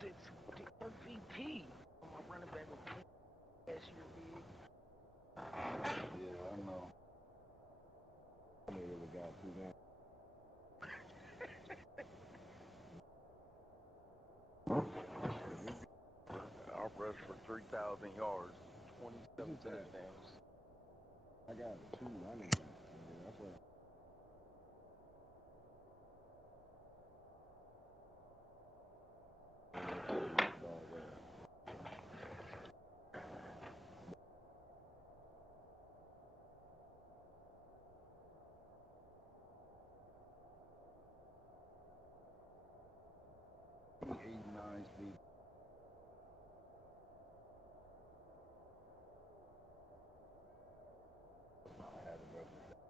the MVP on my running back with last year, big. Yeah, I know. I really got too down. I rushed for 3,000 yards, 27 touchdowns. I got 2 running backs. Yeah, that's what. Speed. I had to go for that.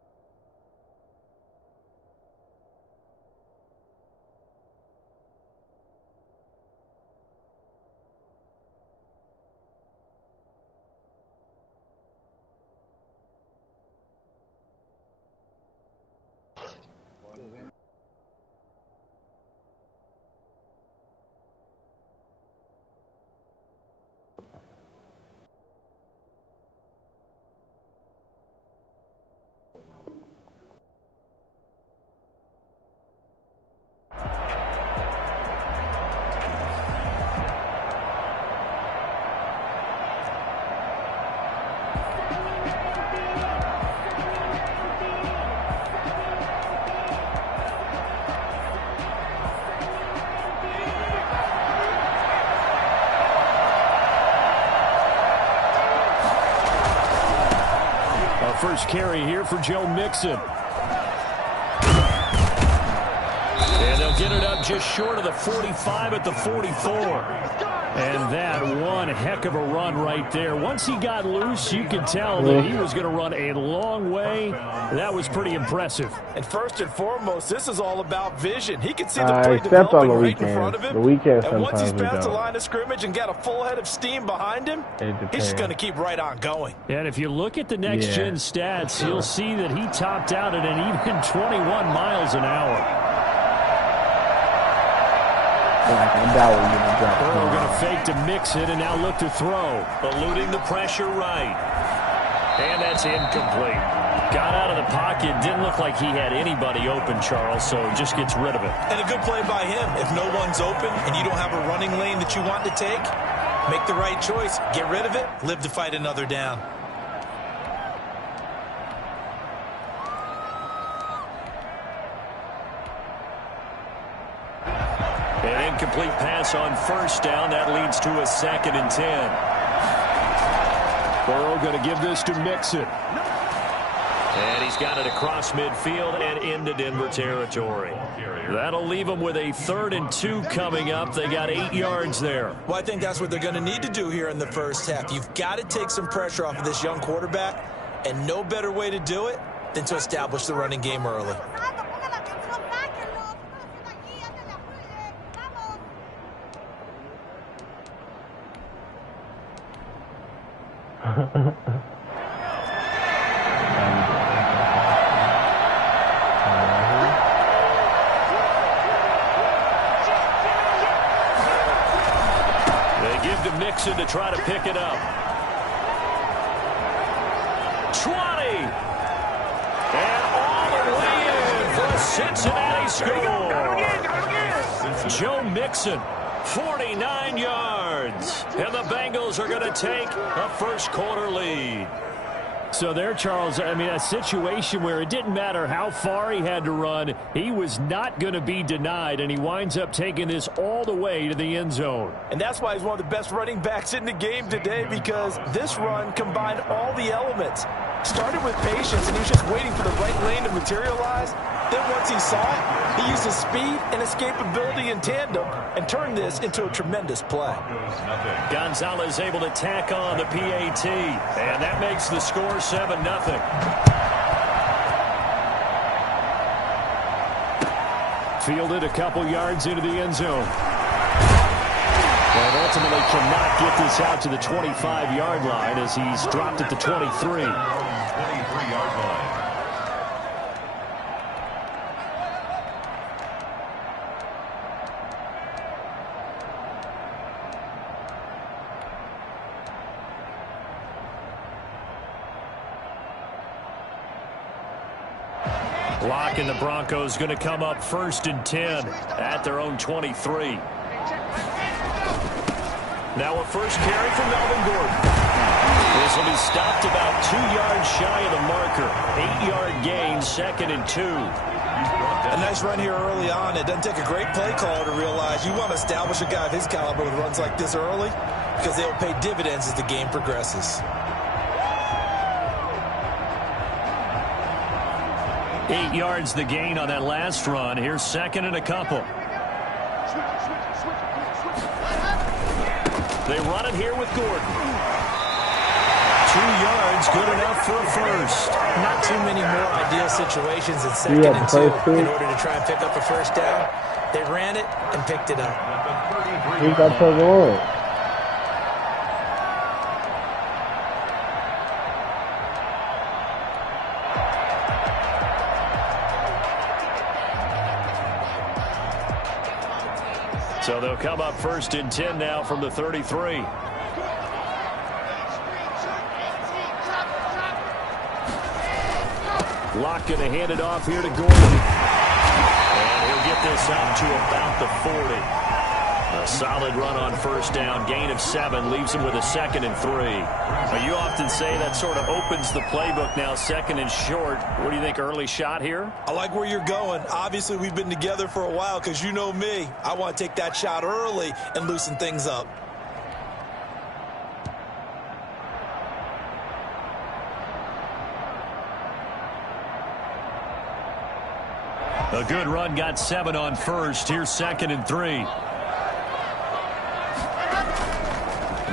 First carry here for Joe Mixon. And they'll get it up just short of the 45 at the 44. And that one heck of a run right there. Once he got loose, you could tell that he was going to run a long way. That was pretty impressive. And first and foremost, this is all about vision. He could see the play developing right in front of him. And once he's past the line of scrimmage and got a full head of steam behind him, he's just going to keep right on going. And if you look at the next-gen stats, you'll see that he topped out at an even 21 miles an hour. Burrow going to fake to mix it and now look to throw. Eluding the pressure right. And that's incomplete. Got out of the pocket. Didn't look like he had anybody open, Charles, so just gets rid of it. And a good play by him. If no one's open and you don't have a running lane that you want to take, make the right choice. Get rid of it. Live to fight another down. An incomplete pass on first down. That leads to a 2nd and 10. Burrow going to give this to Mixon. And he's got it across midfield and into Denver territory. That'll leave them with a 3rd and 2 coming up. They got 8 yards there. Well, I think that's what they're going to need to do here in the first half. You've got to take some pressure off of this young quarterback, and no better way to do it than to establish the running game early. Mixon to try to pick it up. 20. And all the way in for a Cincinnati score. Joe Mixon, 49 yards. And the Bengals are going to take a first-quarter lead. So there, Charles, I mean, a situation where it didn't matter how far he had to run, he was not going to be denied, and he winds up taking this all the way to the end zone. And that's why he's one of the best running backs in the game today, because this run combined all the elements. Started with patience, and he was just waiting for the right lane to materialize. Then once he saw it, he used his speed and escapability in tandem and turned this into a tremendous play. Gonzalez able to tack on the PAT, and that makes the score 7-0. Fielded a couple yards into the end zone. And ultimately cannot get this out to the 25-yard line as he's dropped at the 23. 23-yard line. Locke and the Broncos going to come up 1st and 10 at their own 23. Now a first carry from Melvin Gordon. This will be stopped about 2 yards shy of the marker. 8-yard gain, 2nd and 2. A nice run here early on. It doesn't take a great play caller to realize you want to establish a guy of his caliber with runs like this early because they'll pay dividends as the game progresses. 8 yards the gain on that last run. Here's 2nd and a couple. They run it here with Gordon. 2 yards, good enough for a first. Not too many more ideal situations in 2nd and 2 in order to try and pick up a first down. They ran it and picked it up. He got the Lord. So they'll come up 1st and 10 now from the 33. Locke going to hand it off here to Gordon. And he'll get this up to about the 40. A solid run on first down. Gain of 7 leaves him with a 2nd and 3. Now, you often say that sort of opens the playbook now, 2nd and short. What do you think, early shot here? I like where you're going. Obviously, we've been together for a while because you know me. I want to take that shot early and loosen things up. A good run, got 7 on first. Here's 2nd and 3.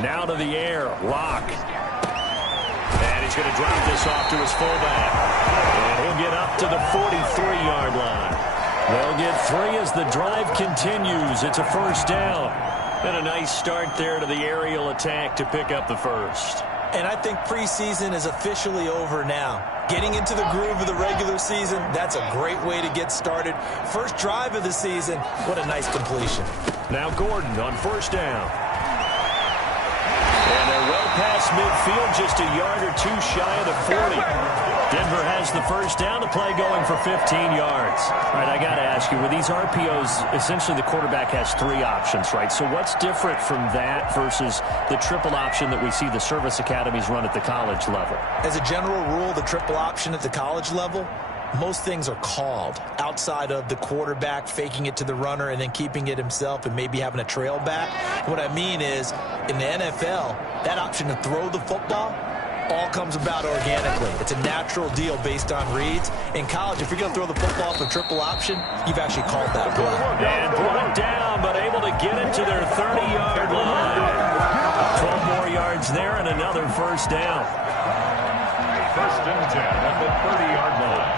Now to the air, Locke. And he's going to drop this off to his fullback. And he'll get up to the 43-yard line. They'll get 3 as the drive continues. It's a first down. And a nice start there to the aerial attack to pick up the first. And I think preseason is officially over now. Getting into the groove of the regular season, that's a great way to get started. First drive of the season, what a nice completion. Now Gordon on first down. And they're well past midfield, just a yard or 2 shy of the 40. Denver has the first down, the play going for 15 yards. All right, I got to ask you, with these RPOs, essentially the quarterback has 3 options, right? So what's different from that versus the triple option that we see the service academies run at the college level? As a general rule, the triple option at the college level, most things are called outside of the quarterback faking it to the runner and then keeping it himself and maybe having a trail back. What I mean is, in the NFL, that option to throw the football all comes about organically. It's a natural deal based on reads. In college, if you're going to throw the football for triple option, you've actually called that play. And brought down, but able to get it to their 30-yard line. 12 more yards there and another first down. 1st and 10 at the 30-yard line.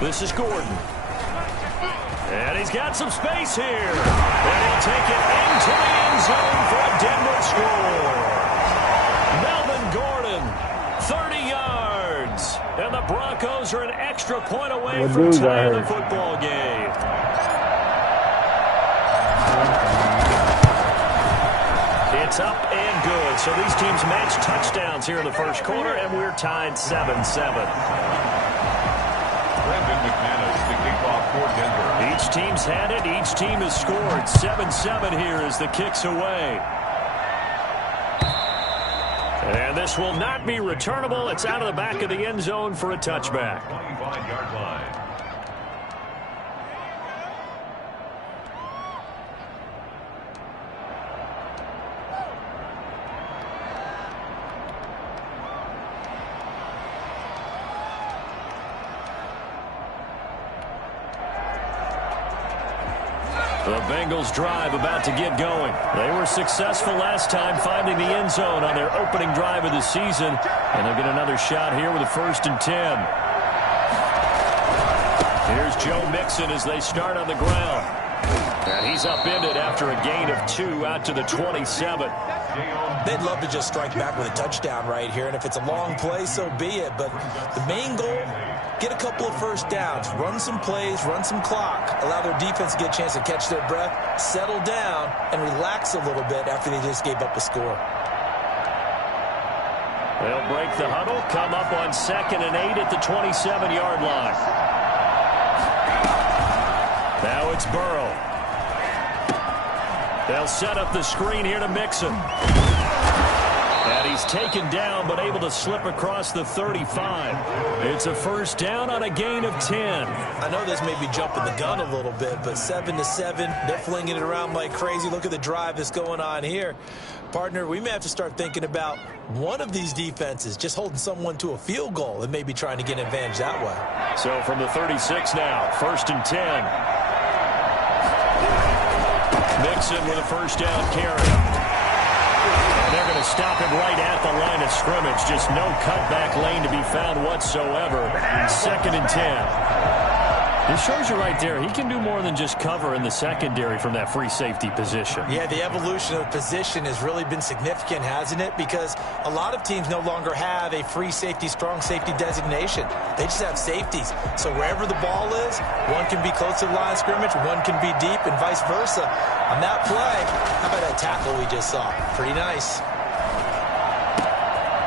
This is Gordon. And he's got some space here. And he'll take it into the end zone for a Denver score. Melvin Gordon, 30 yards. And the Broncos are an extra point away from tying the football game. It's up and good. So these teams match touchdowns here in the first quarter, and we're tied 7-7. Each team's had it. Each team has scored. 7-7 here as the kick's away. And this will not be returnable. It's out of the back of the end zone for a touchback. 25-yard line. The Bengals drive about to get going. They were successful last time finding the end zone on their opening drive of the season. And they'll get another shot here with a 1st and 10. Here's Joe Mixon as they start on the ground. And he's upended after a gain of 2 out to the 27. They'd love to just strike back with a touchdown right here, and if it's a long play, so be it. But the main goal, get a couple of first downs, run some plays, run some clock, allow their defense to get a chance to catch their breath, settle down, and relax a little bit after they just gave up a score. They'll break the huddle, come up on 2nd and 8 at the 27-yard line. Now it's Burrow. They'll set up the screen here to Mixon. And he's taken down, but able to slip across the 35. It's a first down on a gain of 10. I know this may be jumping the gun a little bit, but 7-7, they're flinging it around like crazy. Look at the drive that's going on here. Partner, we may have to start thinking about one of these defenses just holding someone to a field goal and maybe trying to get an advantage that way. So from the 36 now, 1st and 10. Mixon with a first down carry. And they're going to stop him right at the line of scrimmage. Just no cutback lane to be found whatsoever. 2nd and 10. It shows you right there, he can do more than just cover in the secondary from that free safety position. Yeah, the evolution of position has really been significant, hasn't it? Because a lot of teams no longer have a free safety, strong safety designation. They just have safeties. So wherever the ball is, one can be close to the line of scrimmage, one can be deep, and vice versa. On that play, how about that tackle we just saw? Pretty nice.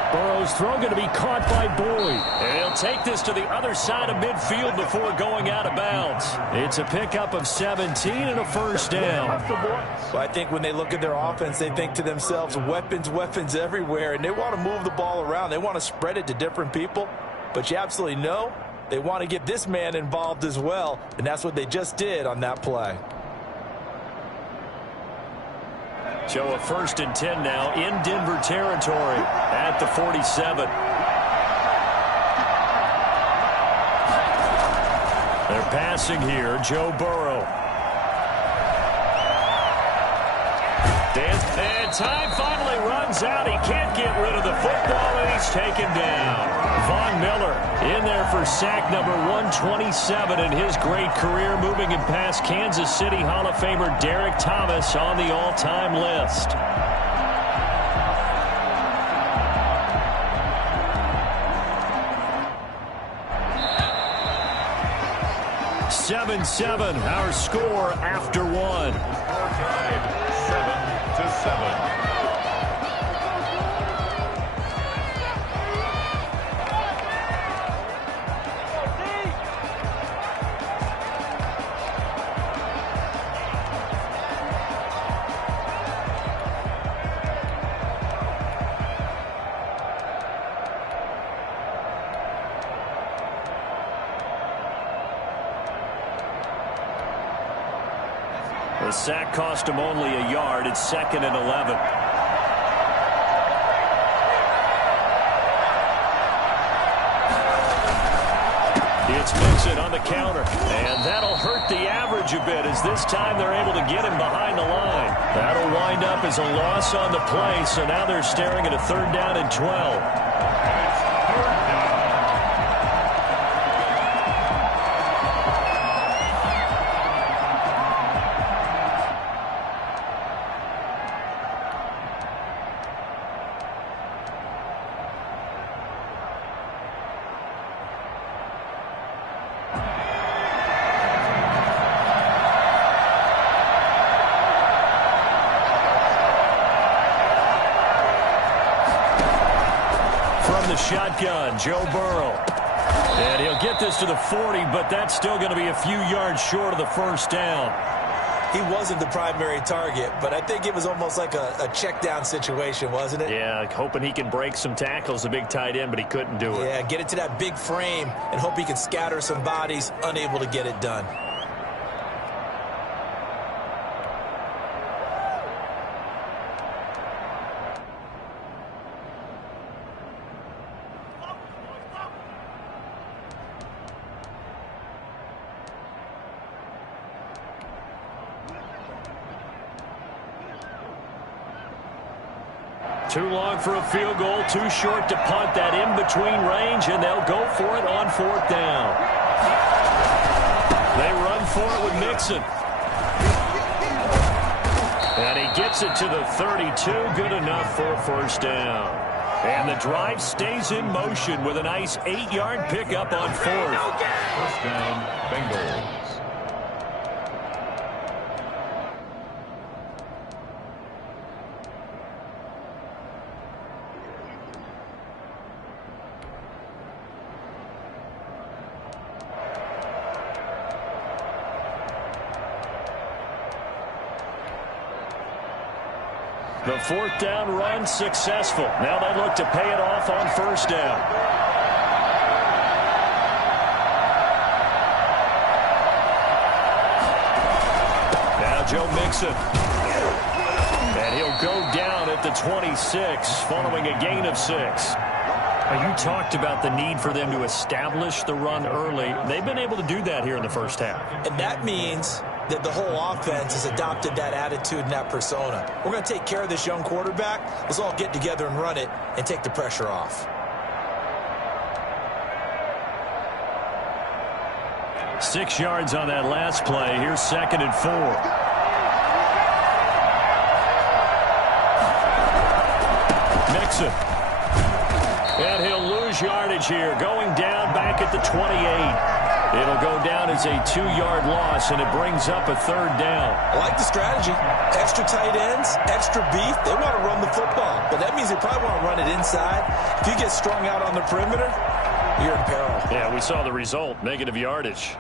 Burrow's throw going to be caught by Boyd. And he'll take this to the other side of midfield before going out of bounds. It's a pickup of 17 and a first down. Well, I think when they look at their offense, they think to themselves, weapons, weapons everywhere, and they want to move the ball around. They want to spread it to different people. But you absolutely know they want to get this man involved as well, and that's what they just did on that play. So a 1st and 10 now in Denver territory at the 47. They're passing here, Joe Burrow. And time finally runs out. He can't get rid of the football, and he's taken down. Von Miller in there for sack number 127 in his great career, moving and past Kansas City Hall of Famer Derek Thomas on the all-time list. Seven, our score after one. 7-7. The sack cost him only a yard. It's 2nd and 11. It's Mixon on the counter, and that'll hurt the average a bit as this time they're able to get him behind the line. That'll wind up as a loss on the play, so now they're staring at a 3rd down and 12. Shotgun, Joe Burrow. And he'll get this to the 40, but that's still going to be a few yards short of the first down. He wasn't the primary target, but I think it was almost like a check down situation, wasn't it? Yeah, hoping he can break some tackles, a big tight end, but he couldn't do it. Yeah, get it to that big frame and hope he can scatter some bodies, unable to get it done. Too long for a field goal, too short to punt that in-between range, and they'll go for it on 4th down. They run for it with Mixon. And he gets it to the 32. Good enough for a first down. And the drive stays in motion with a nice 8-yard pickup on fourth. First down, Bengals. The fourth down run successful. Now they look to pay it off on first down. Now Joe Mixon. And he'll go down at the 26 following a gain of 6. Now, you talked about the need for them to establish the run early. They've been able to do that here in the first half. And that means that the whole offense has adopted that attitude and that persona. We're going to take care of this young quarterback. Let's all get together and run it and take the pressure off. Six yards on that last play. Here's 2nd and 4. Mixon. And he'll lose yardage here. Going down back at the 28. It'll go down as a 2-yard loss, and it brings up a 3rd down. I like the strategy. Extra tight ends, extra beef. They want to run the football, but that means they probably want to run it inside. If you get strung out on the perimeter, you're in peril. Yeah, we saw the result. Negative yardage.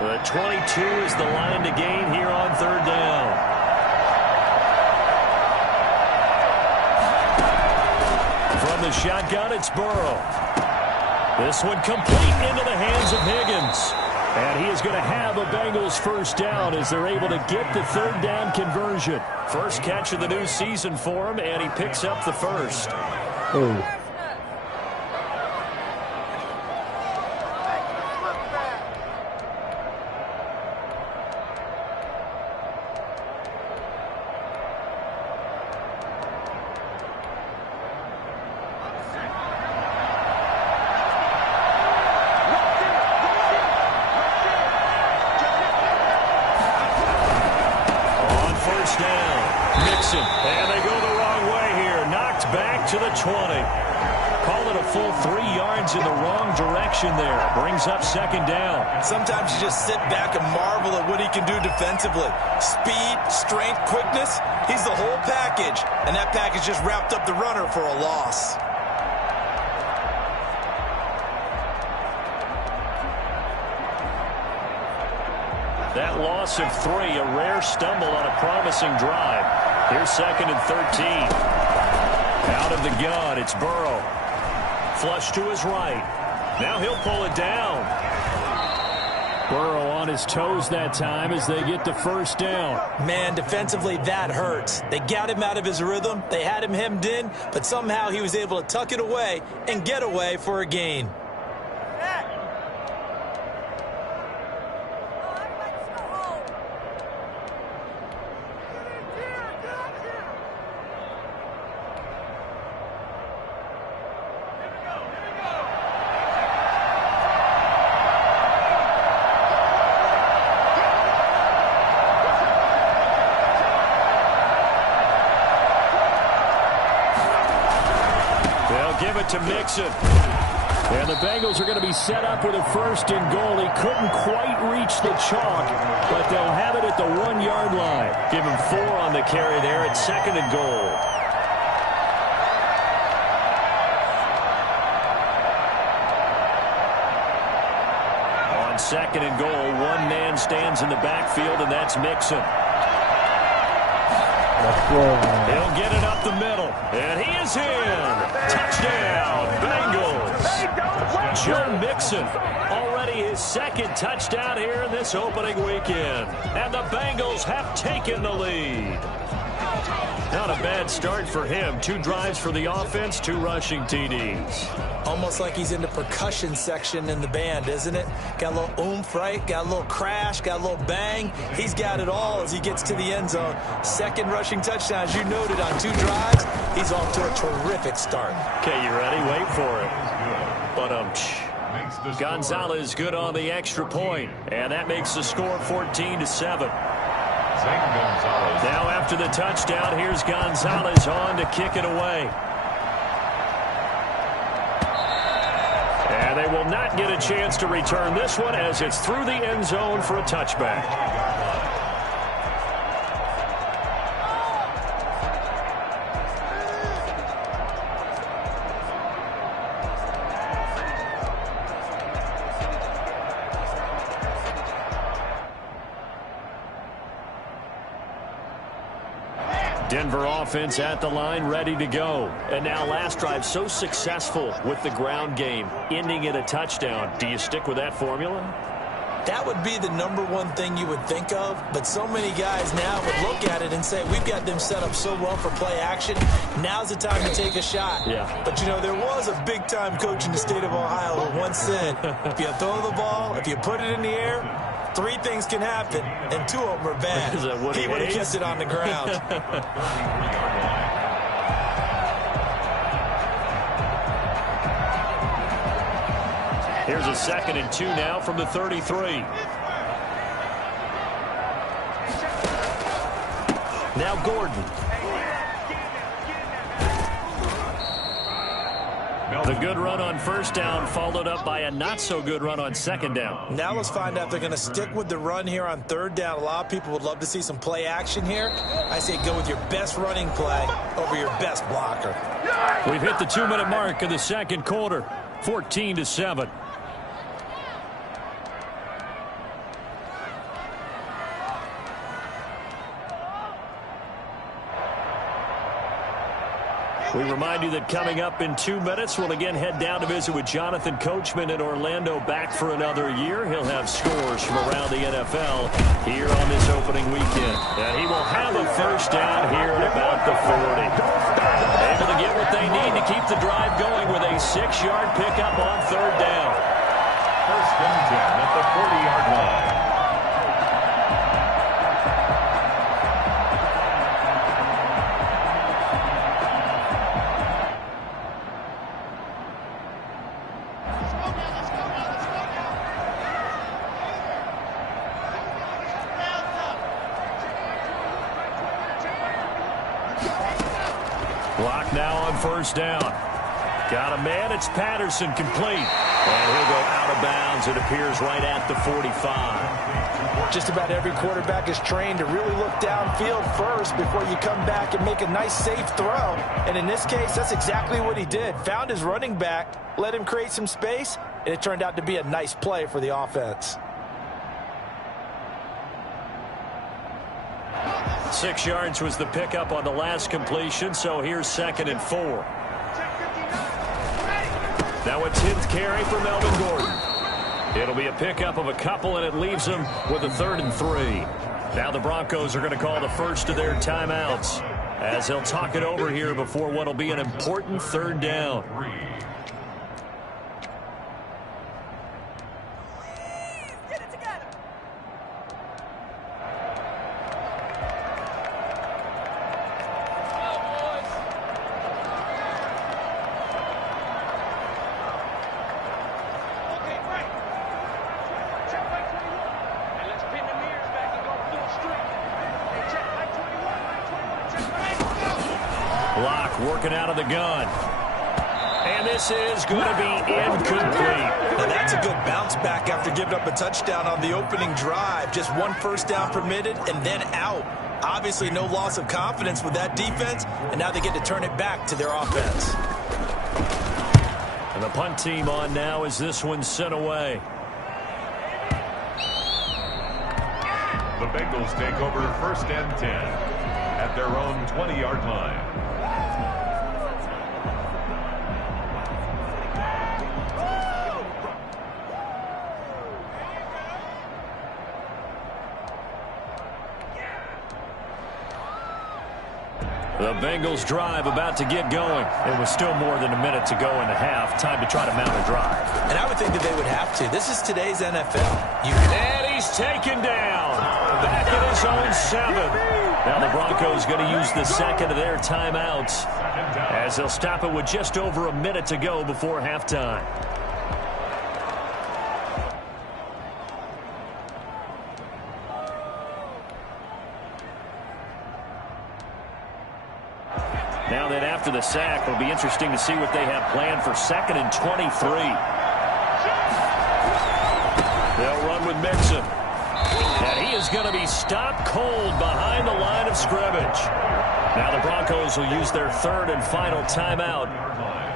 The 22 is the line to gain here on 3rd down. From the shotgun, it's Burrow. This one complete into the hands of Higgins. And he is going to have a Bengals first down as they're able to get the 3rd down conversion. First catch of the new season for him, and he picks up the first. Oh. And they go the wrong way here. Knocked back to the 20. Call it a full 3 yards in the wrong direction there. Brings up 2nd down. Sometimes you just sit back and marvel at what he can do defensively. Speed, strength, quickness. He's the whole package. And that package just wrapped up the runner for a loss. That loss of 3, a rare stumble on a promising drive. Here's 2nd and 13. Out of the gun, it's Burrow. Flush to his right. Now he'll pull it down. Burrow on his toes that time as they get the first down. Man, defensively, that hurts. They got him out of his rhythm. They had him hemmed in, but somehow he was able to tuck it away and get away for a gain. Give it to Mixon. And the Bengals are going to be set up with a 1st and goal. He couldn't quite reach the chalk, but they'll have it at the 1-yard line. Give him 4 on the carry there at 2nd and goal. On 2nd and goal, one man stands in the backfield, and that's Mixon. He'll get it up the middle, and he is in. Touchdown, Bengals. Joe Mixon, already his 2nd touchdown here in this opening weekend. And the Bengals have taken the lead. Not a bad start for him. 2 drives for the offense, 2 rushing TDs. Almost like he's in the percussion section in the band, isn't it? Got a little oomph, right? Got a little crash, got a little bang. He's got it all as he gets to the end zone. 2nd rushing touchdown, as you noted, on 2 drives. He's off to a terrific start. Okay, you ready? Wait for it. But makes the score. Gonzalez good on the extra point, and that makes the score 14-7. Zane Gonzalez. Now after the touchdown, here's Gonzalez on to kick it away. And they will not get a chance to return this one as it's through the end zone for a touchback. Denver offense at the line, ready to go. And now last drive so successful with the ground game, ending in a touchdown. Do you stick with that formula? That would be the #1 thing you would think of, but so many guys now would look at it and say, we've got them set up so well for play action. Now's the time to take a shot. Yeah. But, you know, there was a big-time coach in the state of Ohio who once said, if you throw the ball, if you put it in the air, 3 things can happen, and 2 of them are bad. He would have kept it on the ground. Here's a 2nd and 2 now from the 33. Now Gordon. The good run on 1st down followed up by a not-so-good run on 2nd down. Now let's find out if they're going to stick with the run here on 3rd down. A lot of people would love to see some play action here. I say go with your best running play over your best blocker. We've hit the 2-minute mark of the 2nd quarter, 14-7. We remind you that coming up in 2 minutes, we'll again head down to visit with Jonathan Coachman in Orlando, back for another year. He'll have scores from around the NFL here on this opening weekend. And he will have a 1st down here at about the 40. Able to get what they need to keep the drive going with a 6-yard pickup on 3rd down. 1st and 10 at the 40-yard line. Block now on 1st down. Got a man. It's Patterson, complete. And he'll go out of bounds. It appears right at the 45. Just about every quarterback is trained to really look downfield first before you come back and make a nice, safe throw. And in this case, that's exactly what he did. Found his running back, let him create some space, and it turned out to be a nice play for the offense. 6 yards was the pickup on the last completion, so here's 2nd and 4. Now a 10th carry for Melvin Gordon. It'll be a pickup of a couple, and it leaves them with a 3rd and 3. Now the Broncos are going to call the first of their timeouts as they'll talk it over here before what will be an important 3rd down. Working out of the gun. And this is going to be incomplete. Now that's a good bounce back after giving up a touchdown on the opening drive. Just 1 1st down permitted and then out. Obviously no loss of confidence with that defense, and now they get to turn it back to their offense. And the punt team on now as this one's sent away. The Bengals take over 1st and 10 at their own 20-yard line. The Bengals drive about to get going. It was still more than a minute to go in the half. Time to try to mount a drive. And I would think that they would have to. This is today's NFL. And he's taken down. Back at his own 7. Now the Broncos going to use the 2nd of their timeouts as they'll stop it with just over a minute to go before halftime. Now then, after the sack, it'll be interesting to see what they have planned for 2nd and 23. They'll run with Mixon. And he is going to be stopped cold behind the line of scrimmage. Now the Broncos will use their 3rd and final timeout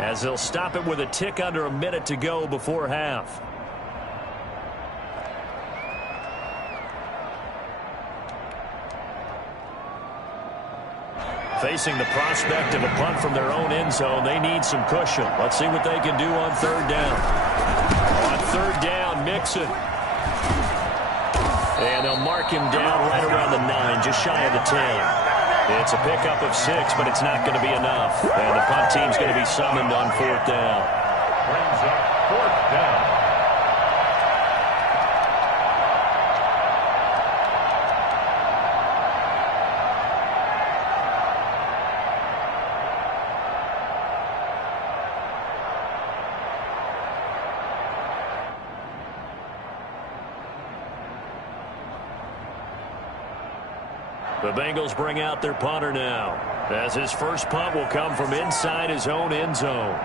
as they'll stop it with a tick under a minute to go before half. Facing the prospect of a punt from their own end zone, they need some cushion. Let's see what they can do on 3rd down. On 3rd down, Mixon. And they'll mark him down right around the 9, just shy of the 10. It's a pickup of 6, but it's not going to be enough. And the punt team's going to be summoned on 4th down. Brings up 4th down. The Bengals bring out their punter now, as his first punt will come from inside his own end zone.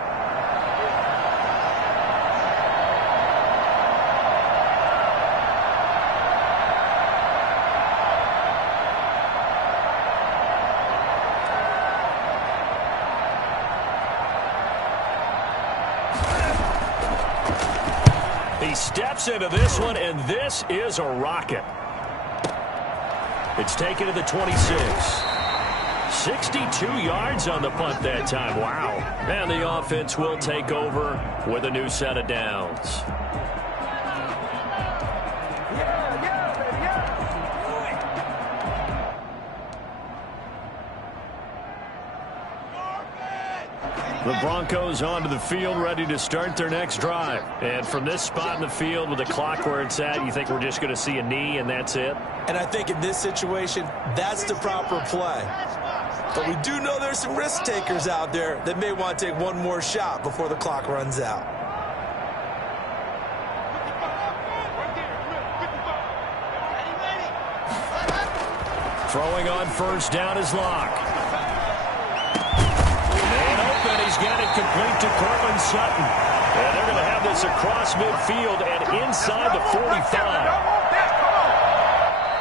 He steps into this one, and this is a rocket. It's taken to the 26. 62 yards on the punt that time. Wow. And the offense will take over with a new set of downs. The Broncos onto the field, ready to start their next drive. And from this spot in the field with the clock where it's at, you think we're just going to see a knee and that's it? And I think in this situation, that's the proper play. But we do know there's some risk takers out there that may want to take one more shot before the clock runs out. Throwing on 1st down is Locke. He's got it complete to Cortland Sutton. And they're going to have this across midfield and inside the 45.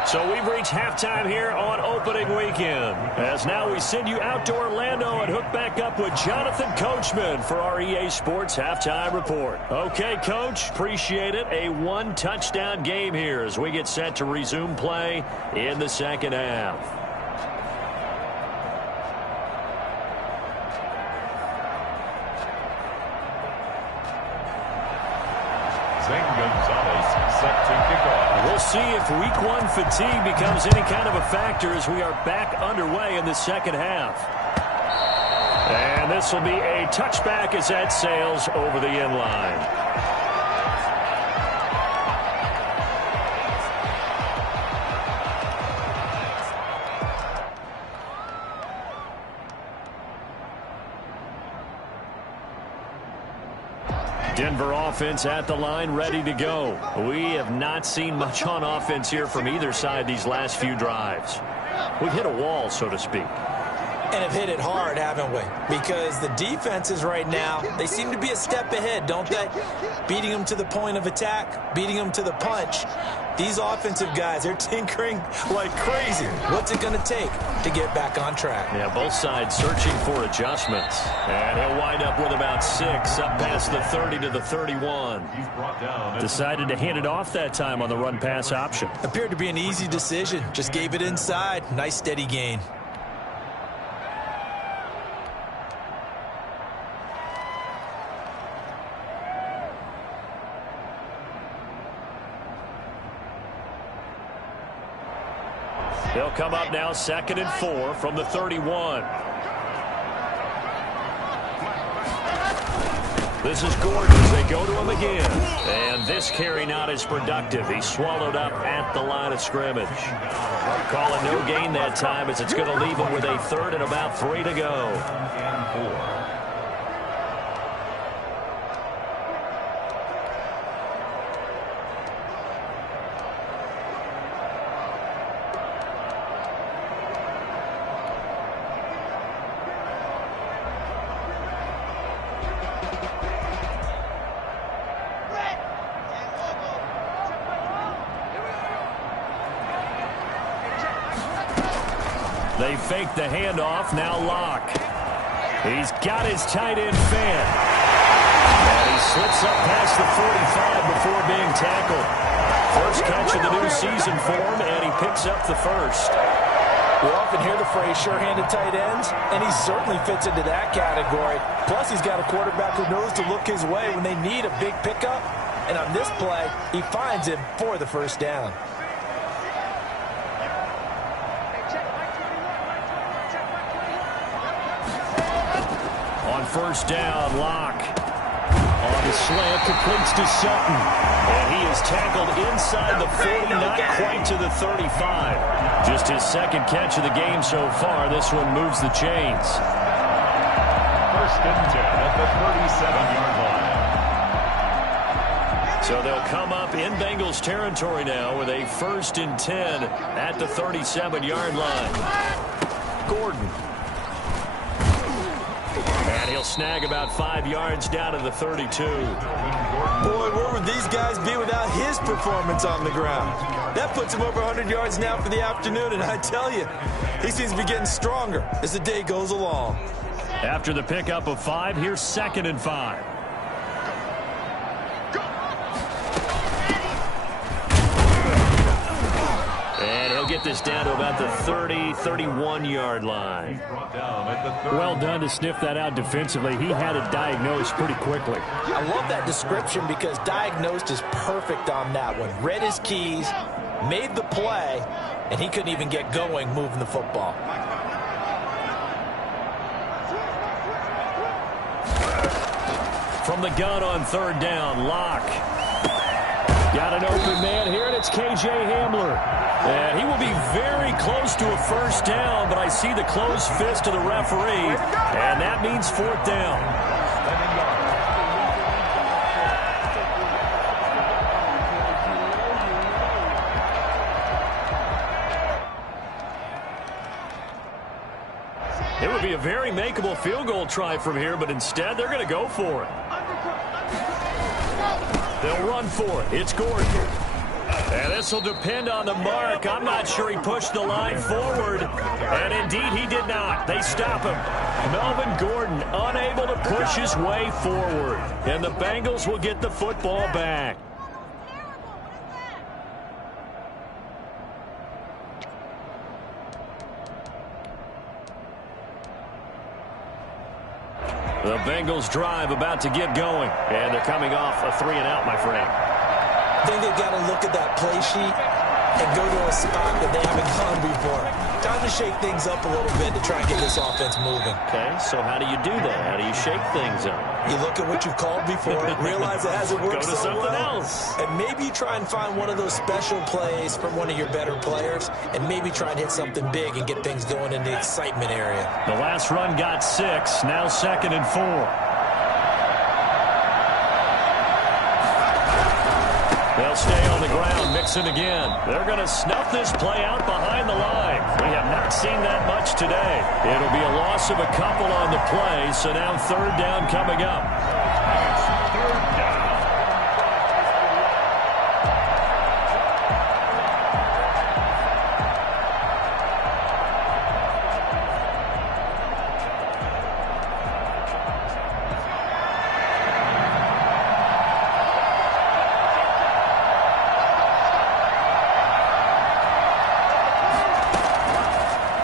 So we've reached halftime here on opening weekend. As now we send you out to Orlando and hook back up with Jonathan Coachman for our EA Sports Halftime Report. Okay, Coach, appreciate it. A 1-touchdown game here as we get set to resume play in the 2nd half. We'll see if Week 1 fatigue becomes any kind of a factor as we are back underway in the 2nd half. And this will be a touchback as that sails over the end line. Denver offense at the line, ready to go. We have not seen much on offense here from either side these last few drives. We've hit a wall, so to speak. And have hit it hard, haven't we? Because the defenses right now, they seem to be a step ahead, don't they? Beating them to the point of attack, beating them to the punch. These offensive guys, they're tinkering like crazy. What's it going to take to get back on track? Yeah, both sides searching for adjustments. And he'll wind up with about 6 up past the 30 to the 31. Decided to hand it off that time on the run-pass option. Appeared to be an easy decision. Just gave it inside. Nice steady gain. They'll come up now 2nd and 4 from the 31. This is Gordon as they go to him again. And this carry not as productive. He's swallowed up at the line of scrimmage. Calling no gain that time as it's going to leave him with a 3rd and about 3 to go. They fake the handoff. Now Locke. He's got his tight end fan. And he slips up past the 45 before being tackled. First catch of the new season for him, and he picks up the first. We often hear the phrase sure-handed tight ends, and he certainly fits into that category. Plus, he's got a quarterback who knows to look his way when they need a big pickup. And on this play, he finds him for the first down. On first down, Locke. On the slant, completes to Sutton. And he is tackled inside the 40, not quite to the 35. Just his second catch of the game so far. This one moves the chains. First and 10 at the 37-yard line. So they'll come up in Bengals territory now with a first and 10 at the 37-yard line. Gordon. And he'll snag about 5 yards down to the 32. Boy, where would these guys be without his performance on the ground? That puts him over 100 yards now for the afternoon, and I tell you, he seems to be getting stronger as the day goes along. After the pickup of 5, here's 2nd and 5. And he'll get this down to about the 30, 31-yard line. Well done to sniff that out defensively. He had it diagnosed pretty quickly. I love that description because diagnosed is perfect on that one. Read his keys, made the play, and he couldn't even get going moving the football. From the gun on third down, Locke. Got an open man here, and it's K.J. Hamler. And he will be very close to a first down, but I see the closed fist of the referee, and that means 4th down. It would be a very makeable field goal try from here, but instead they're going to go for it. They'll run for it. It's Gordon. And this will depend on the mark. I'm not sure he pushed the line forward. And indeed, he did not. They stop him. Melvin Gordon unable to push his way forward. And the Bengals will get the football back. The Bengals drive about to get going. And they're coming off a 3-and-out, my friend. I think they've got to look at that play sheet and go to a spot that they haven't gone before. Time to shake things up a little bit to try and get this offense moving. Okay, so how do you do that? How do you shake things up? You look at what you've called before, realize it hasn't worked Go to so something well, else. and maybe you try and find one of those special plays from one of your better players, and maybe try and hit something big and get things going in the excitement area. The last run got 6, now 2nd and 4. They'll stay on the ground, Mixon again. They're going to snuff this play out behind the line. We have not seen that much today. It'll be a loss of a couple on the play, so now 3rd down coming up. Third down.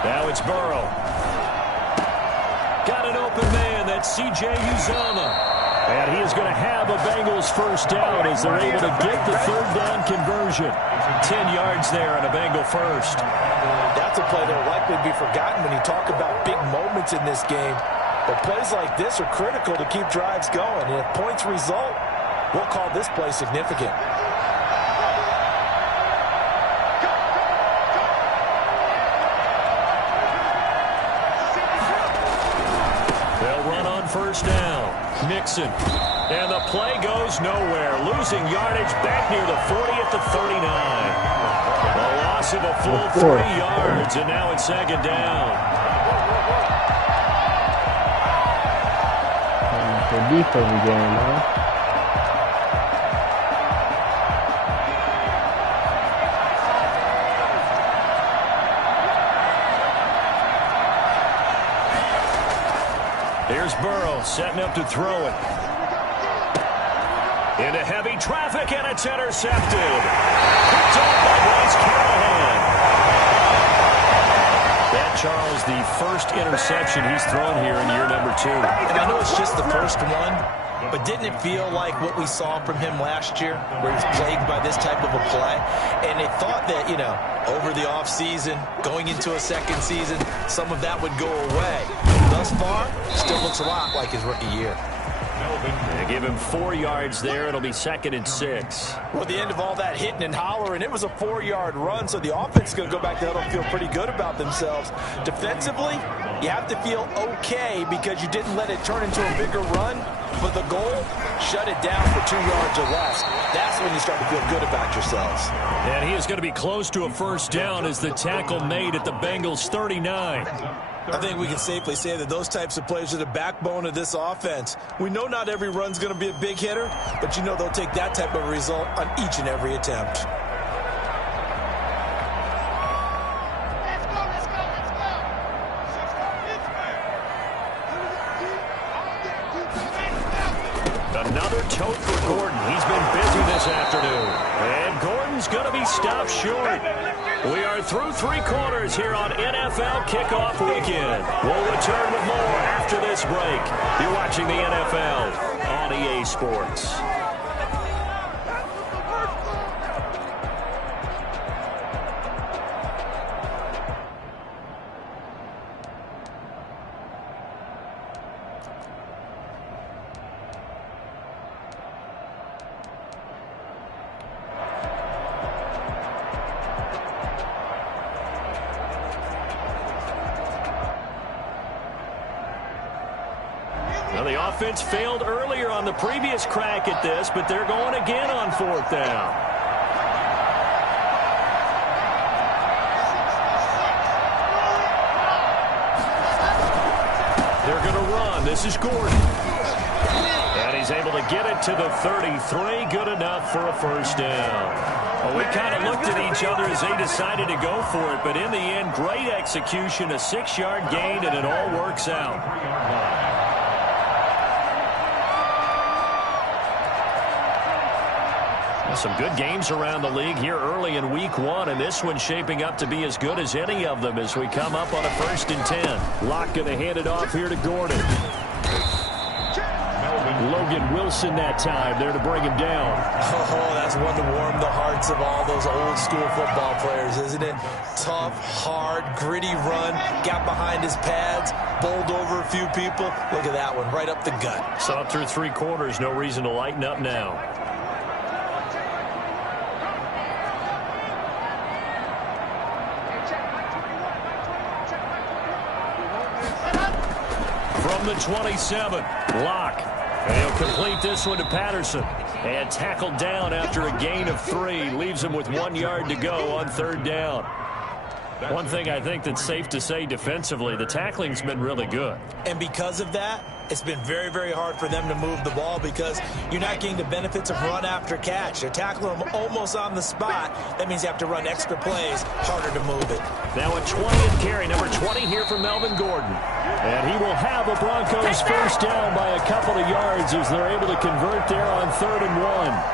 Now it's Burrow. Got an open man. That's C.J. Uzomah. And he is going to have a Bengals first down as they're able to get the 3rd down conversion. 10 yards there on a Bengal first. That's a play that will likely be forgotten when you talk about big moments in this game. But plays like this are critical to keep drives going. And if points result, we'll call this play significant. First down, Mixon. And the play goes nowhere. Losing yardage back near the 40 at the 39. A loss of a full 3 yards, and now it's 2nd down. The defense game, huh? Here's Burrow setting up to throw it. Into heavy traffic, and it's intercepted. Picked up by Bryce Callahan. That, Charles, the first interception he's thrown here in year number 2. And I know it's just the first one, but didn't it feel like what we saw from him last year, where he was plagued by this type of a play? And they thought that, you know, over the offseason, going into a second season, some of that would go away. Thus far, still looks a lot like his rookie year. They give him 4 yards there. It'll be 2nd and 6. Well, at the end of all that hitting and hollering, it was a 4-yard run, so the offense is going to go back to huddle and feel pretty good about themselves. Defensively, you have to feel okay because you didn't let it turn into a bigger run, but the goal, shut it down for 2 yards or less. That's when you start to feel good about yourselves. And he is going to be close to a first down as the tackle made at the Bengals' 39. I think we can safely say that those types of plays are the backbone of this offense. We know not every run's going to be a big hitter, but you know they'll take that type of result on each and every attempt. Another tote for Gordon. He's been busy this afternoon. And Gordon's going to be stopped short. We are through 3 quarters here on NFL Kickoff Weekend. We'll return with more after this break. You're watching the NFL on EA Sports. Well, the offense failed earlier on the previous crack at this, but they're going again on 4th down. They're going to run. This is Gordon. And he's able to get it to the 33. Good enough for a first down. Well, we kind of looked at each other as they decided to go for it, but in the end, great execution, a 6-yard gain, and it all works out. Some good games around the league here early in week 1, and this one's shaping up to be as good as any of them as we come up on a 1st and 10. Locke going to hand it off here to Gordon. Logan Wilson that time there to bring him down. Oh, that's one to warm the hearts of all those old school football players, isn't it? Tough, hard, gritty run, got behind his pads, bowled over a few people. Look at that one, right up the gut. So up through 3 quarters, no reason to lighten up now. From the 27, Locke. And he'll complete this one to Patterson. And tackled down after a gain of 3. Leaves him with 1 yard to go on 3rd down. One thing I think that's safe to say defensively, the tackling's been really good. And because of that, it's been very, very hard for them to move the ball because you're not getting the benefits of run after catch. They're tackling them almost on the spot. That means you have to run extra plays, harder to move it. Now a 20th carry, number 20 here for Melvin Gordon. And he will have a Broncos first down by a couple of yards as they're able to convert there on 3rd and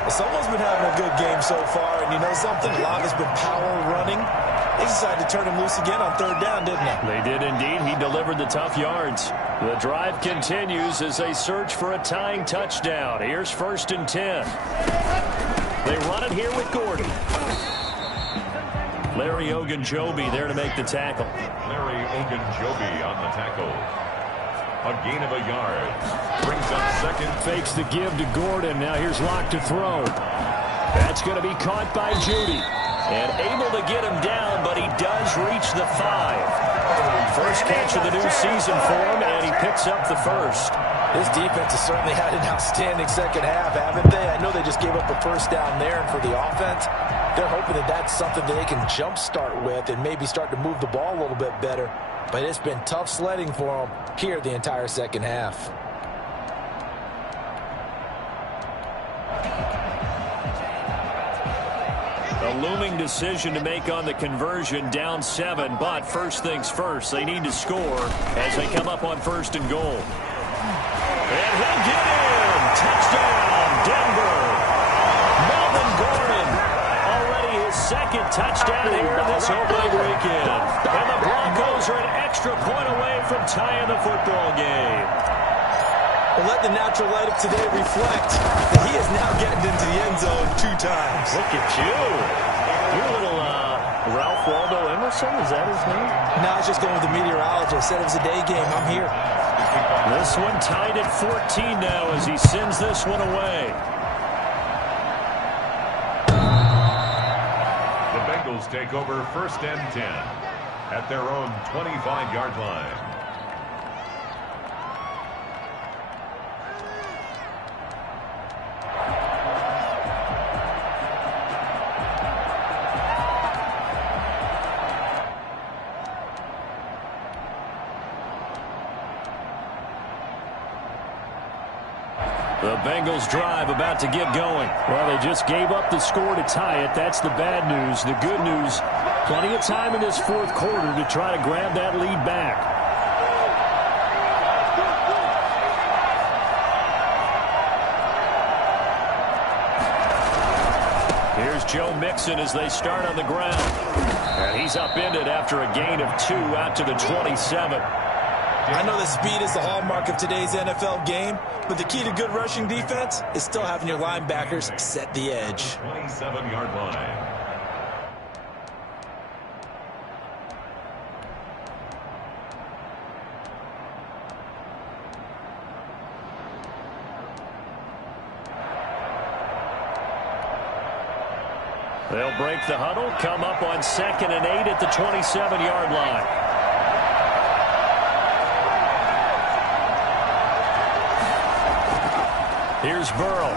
1. Someone's been having a good game so far, and you know something? Locke has been power running. They decided to turn him loose again on 3rd down, didn't they? They did indeed. He delivered the tough yards. The drive continues as they search for a tying touchdown. Here's 1st and 10. They run it here with Gordon. Larry Ogunjobi there to make the tackle. Larry Ogunjobi on the tackle. A gain of a yard. Brings up 2nd. Fakes the give to Gordon. Now here's Locke to throw. That's going to be caught by Judy. And able to get him down, but he does reach the 5. First catch of the new season for him, and he picks up the 1st. This defense has certainly had an outstanding second half, haven't they? I know they just gave up a first down there, and for the offense, they're hoping that that's something that they can jumpstart with and maybe start to move the ball a little bit better. But it's been tough sledding for them here the entire second half. A looming decision to make on the conversion, down 7, but first things first, they need to score as they come up on 1st and goal. And he'll get in. Touchdown, Denver. Melvin Gordon, already his second touchdown here in this opening weekend. And the Broncos are an extra point away from tying the football game. Well, let the natural light of today reflect that he is now getting into the end zone 2 times. Look at you. You're a little Ralph Waldo Emerson, is that his name? Now it's just going with the meteorologist. Said it was a day game. I'm here. This one tied at 14 now as he sends this one away. The Bengals take over 1st and 10 at their own 25-yard line. The Bengals drive about to get going. Well, they just gave up the score to tie it. That's the bad news. The good news, plenty of time in this 4th quarter to try to grab that lead back. Here's Joe Mixon as they start on the ground. And he's upended after a gain of 2 out to the 27. I know that speed is the hallmark of today's NFL game, but the key to good rushing defense is still having your linebackers set the edge. 27-yard line. They'll break the huddle, come up on 2nd and 8 at the 27-yard line. Here's Burrow.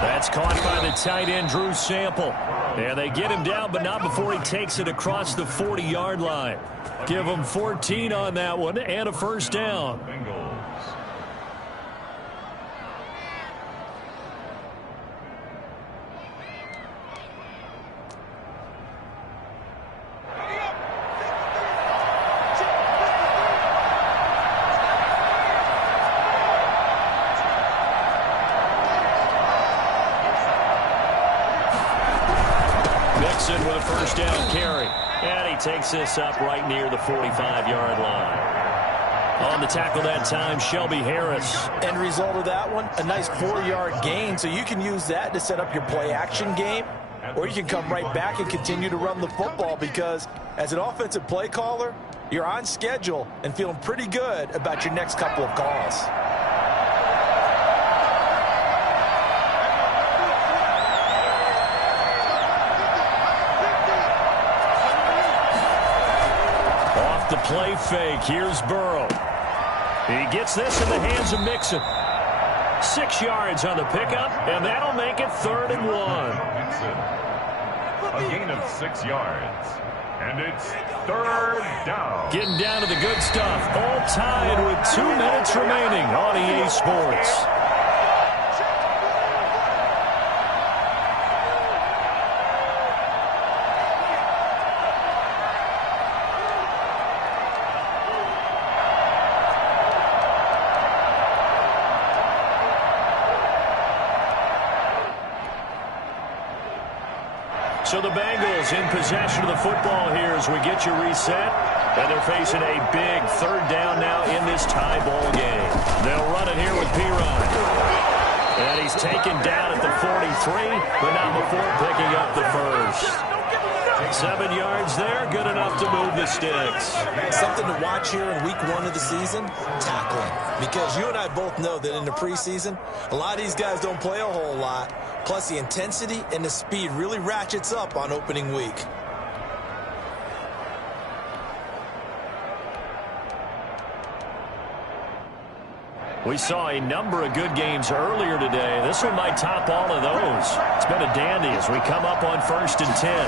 That's caught by the tight end, Drew Sample. And they get him down, but not before he takes it across the 40-yard line. Give him 14 on that one and a first down. With a first down carry. And he takes this up right near the 45-yard line. On the tackle that time, Shelby Harris. End result of that one, a nice 4-yard gain. So you can use that to set up your play-action game, or you can come right back and continue to run the football because as an offensive play caller, you're on schedule and feeling pretty good about your next couple of calls. The play fake. Here's Burrow. He gets this in the hands of Mixon. 6 yards on the pickup, and that'll make it 3rd and 1. A gain of 6 yards. And it's 3rd down. Getting down to the good stuff. All tied with 2 minutes remaining on EA Sports. So the Bengals in possession of the football here as we get you reset. And they're facing a big 3rd down now in this tie ball game. They'll run it here with Piron. And he's taken down at the 43, but not before picking up the first. 7 yards there, good enough to move the sticks. Something to watch here in week 1 of the season, tackling. Because you and I both know that in the preseason, a lot of these guys don't play a whole lot. Plus, the intensity and the speed really ratchets up on opening week. We saw a number of good games earlier today. This one might top all of those. It's been a dandy as we come up on 1st and 10.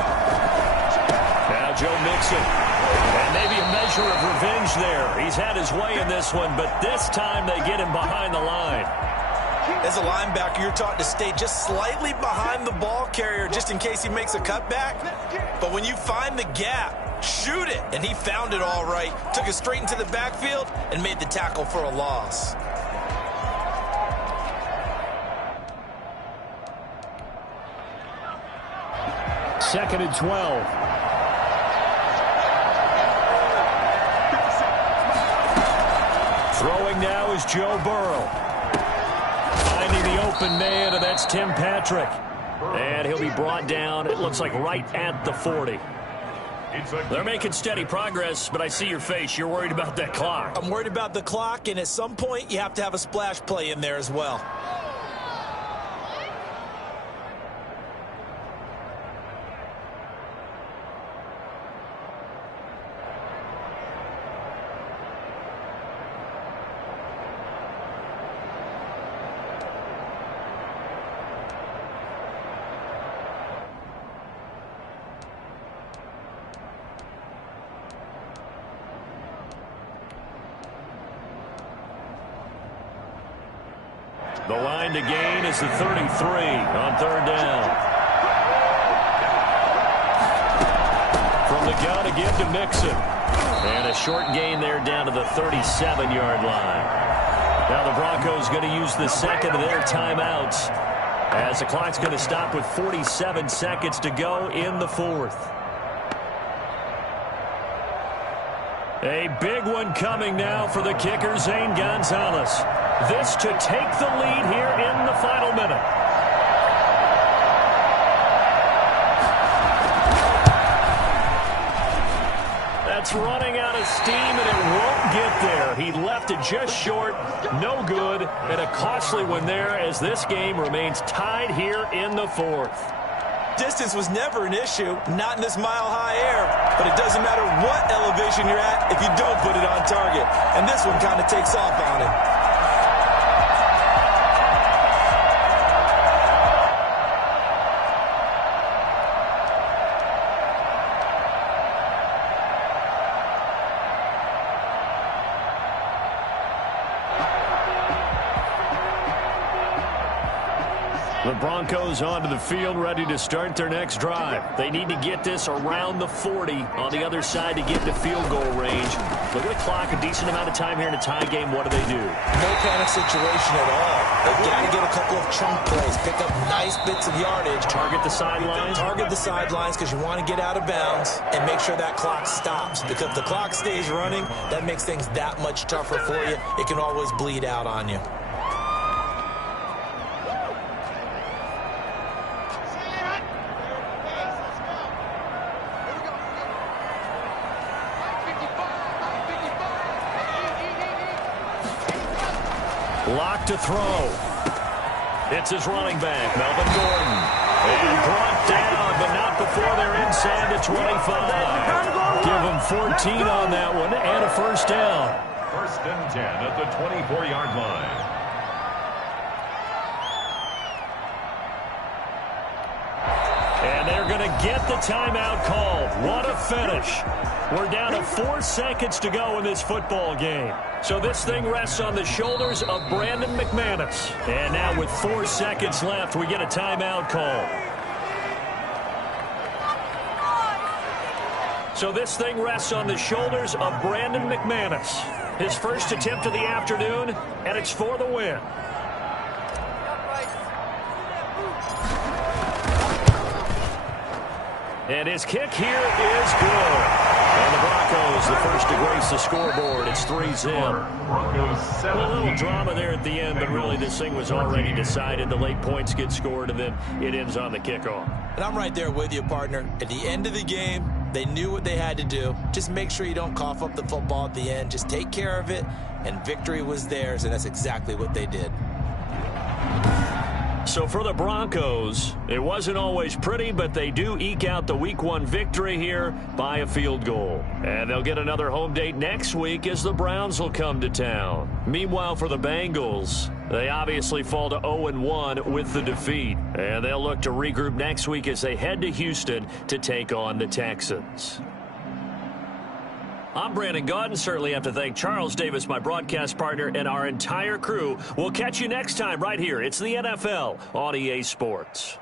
Now Joe Mixon. And maybe a measure of revenge there. He's had his way in this one, but this time they get him behind the line. As a linebacker, you're taught to stay just slightly behind the ball carrier just in case he makes a cutback. But when you find the gap, shoot it. And he found it all right. Took it straight into the backfield and made the tackle for a loss. Second and 12. Throwing now is Joe Burrow. Finding the open man, and that's Tim Patrick. And he'll be brought down, it looks like, right at the 40. They're making steady progress, but I see your face. You're worried about that clock. I'm worried about the clock, and at some point, you have to have a splash play in there as well. The line to gain is the 33 on third down. From the gun again to Mixon. And a short gain there down to the 37-yard line. Now the Broncos going to use the second of their timeouts as the clock's going to stop with 47 seconds to go in the fourth. A big one coming now for the kicker, Zane Gonzalez. This to take the lead here in the final minute. That's running out of steam, and it won't get there. He left it just short. No good, and a costly one there as this game remains tied here in the fourth. Distance was never an issue, not in this mile-high air, but it doesn't matter what elevation you're at if you don't put it on target. And this one kind of takes off on him. The Broncos onto the field, ready to start their next drive. They need to get this around the 40 on the other side to get to field goal range. Look at the clock, a decent amount of time here in a tie game. What do? No panic situation at all. They've got to get a couple of chunk plays, pick up nice bits of yardage. Target the sidelines? Target the sidelines because you want to get out of bounds and make sure that clock stops. Because if the clock stays running, that makes things that much tougher for you. It can always bleed out on you. Lock to throw. It's his running back, Melvin Gordon. And brought down, but not before they're inside the 25. Give him 14 on that one and a first down. First and 10 at the 24-yard line. And they're going to get the timeout called. What a finish. We're down to 4 seconds to go in this football game. So this thing rests on the shoulders of Brandon McManus. And now with 4 seconds left, we get a timeout call. So this thing rests on the shoulders of Brandon McManus. His first attempt of the afternoon, and it's for the win. And his kick here is good. And the Broncos, the first to grace the scoreboard. It's 3-0. A little drama there at the end, but really this thing was already decided. The late points get scored, and then it ends on the kickoff. And I'm right there with you, partner. At the end of the game, they knew what they had to do. Just make sure you don't cough up the football at the end. Just take care of it, and victory was theirs, and that's exactly what they did. So for the Broncos, it wasn't always pretty, but they do eke out the Week 1 victory here by a field goal. And they'll get another home date next week as the Browns will come to town. Meanwhile, for the Bengals, they obviously fall to 0-1 with the defeat. And they'll look to regroup next week as they head to Houston to take on the Texans. I'm Brandon Gaudin. Certainly have to thank Charles Davis, my broadcast partner, and our entire crew. We'll catch you next time right here. It's the NFL on EA Sports.